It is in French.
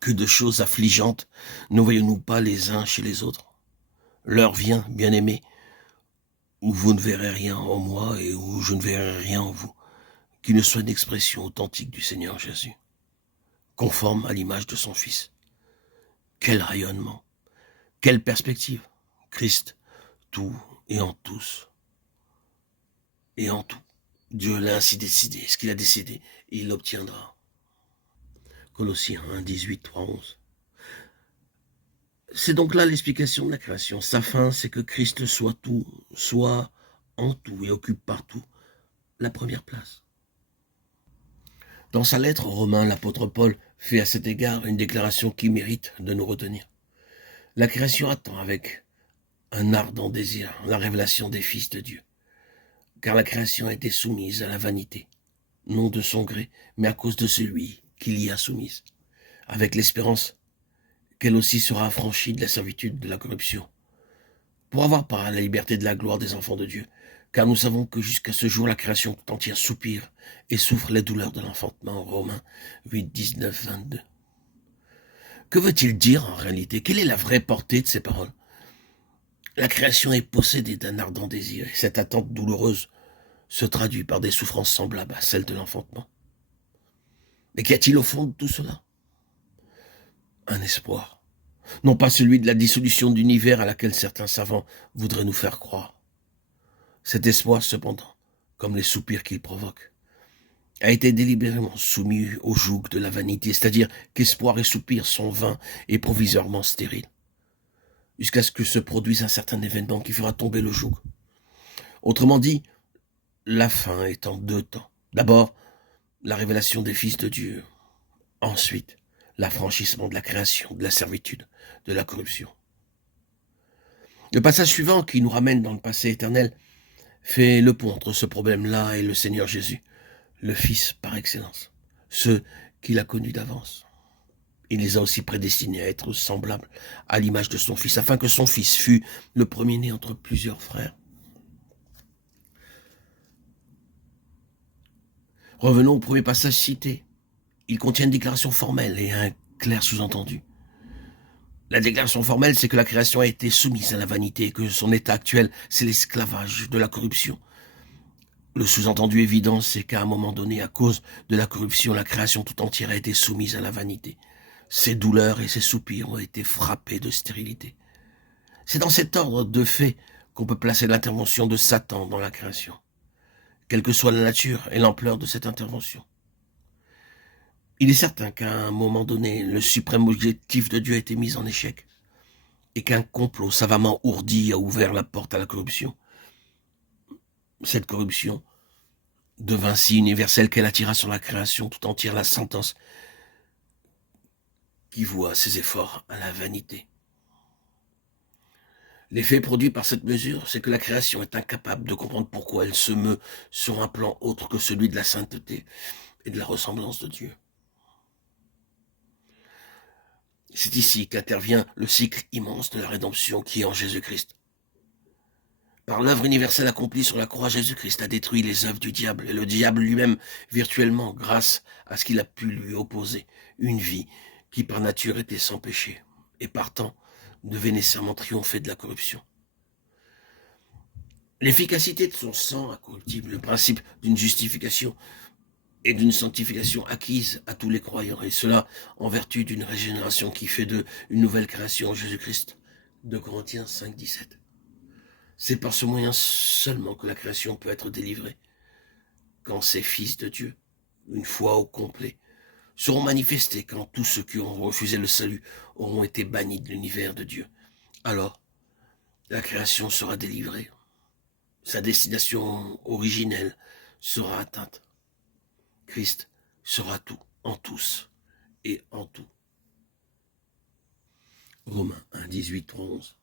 Que de choses affligeantes ne voyons-nous pas les uns chez les autres? L'heure vient, bien-aimés, où vous ne verrez rien en moi et où je ne verrai rien en vous, qui ne soit une expression authentique du Seigneur Jésus, conforme à l'image de son Fils. Quel rayonnement, quelle perspective! Christ, tout et en tous, et en tout. Dieu l'a ainsi décidé, ce qu'il a décidé, il l'obtiendra. Colossiens 1, 18, 3, 11. C'est donc là l'explication de la création. Sa fin, c'est que Christ soit tout, soit en tout et occupe partout la première place. Dans sa lettre aux Romains, l'apôtre Paul fait à cet égard une déclaration qui mérite de nous retenir. La création attend avec un ardent désir la révélation des fils de Dieu, car la création a été soumise à la vanité, non de son gré, mais à cause de celui qui l'y a soumise, avec l'espérance qu'elle aussi sera affranchie de la servitude de la corruption, pour avoir part à la liberté de la gloire des enfants de Dieu, car nous savons que jusqu'à ce jour la création tout entière soupire et souffre les douleurs de l'enfantement. Romains 8, 19, 22. Que veut-il dire en réalité? Quelle est la vraie portée de ces paroles? La création est possédée d'un ardent désir, et cette attente douloureuse se traduit par des souffrances semblables à celles de l'enfantement. Mais qu'y a-t-il au fond de tout cela? Un espoir. Non pas celui de la dissolution d'univers à laquelle certains savants voudraient nous faire croire. Cet espoir, cependant, comme les soupirs qu'il provoque, a été délibérément soumis au joug de la vanité, c'est-à-dire qu'espoir et soupir sont vains et provisoirement stériles, jusqu'à ce que se produise un certain événement qui fera tomber le joug. Autrement dit, la fin est en deux temps. D'abord, la révélation des fils de Dieu. Ensuite, l'affranchissement de la création, de la servitude, de la corruption. Le passage suivant, qui nous ramène dans le passé éternel, fait le pont entre ce problème-là et le Seigneur Jésus, le Fils par excellence, ceux qu'il a connus d'avance. Il les a aussi prédestinés à être semblables à l'image de son Fils, afin que son Fils fût le premier-né entre plusieurs frères. Revenons au premier passage cité. Il contient une déclaration formelle et un clair sous-entendu. La déclaration formelle, c'est que la création a été soumise à la vanité et que son état actuel, c'est l'esclavage de la corruption. Le sous-entendu évident, c'est qu'à un moment donné, à cause de la corruption, la création tout entière a été soumise à la vanité. Ses douleurs et ses soupirs ont été frappés de stérilité. C'est dans cet ordre de fait qu'on peut placer l'intervention de Satan dans la création, quelle que soit la nature et l'ampleur de cette intervention. Il est certain qu'à un moment donné, le suprême objectif de Dieu a été mis en échec et qu'un complot savamment ourdi a ouvert la porte à la corruption. Cette corruption devint si universelle qu'elle attira sur la création tout entière la sentence qui voit ses efforts à la vanité. L'effet produit par cette mesure, c'est que la création est incapable de comprendre pourquoi elle se meut sur un plan autre que celui de la sainteté et de la ressemblance de Dieu. C'est ici qu'intervient le cycle immense de la rédemption qui est en Jésus-Christ. Par l'œuvre universelle accomplie sur la croix, Jésus-Christ a détruit les œuvres du diable, et le diable lui-même, virtuellement, grâce à ce qu'il a pu lui opposer, une vie qui par nature était sans péché, et partant, devait nécessairement triompher de la corruption. L'efficacité de son sang incorruptible, le principe d'une justification et d'une sanctification acquise à tous les croyants, et cela en vertu d'une régénération qui fait d'eux une nouvelle création en Jésus-Christ. 2 Corinthiens 5, 17. C'est par ce moyen seulement que la création peut être délivrée, quand ces fils de Dieu, une fois au complet, seront manifestés, quand tous ceux qui auront refusé le salut auront été bannis de l'univers de Dieu. Alors, la création sera délivrée. Sa destination originelle sera atteinte. Christ sera tout, en tous et en tout. Romains 1, 18, 3, 11.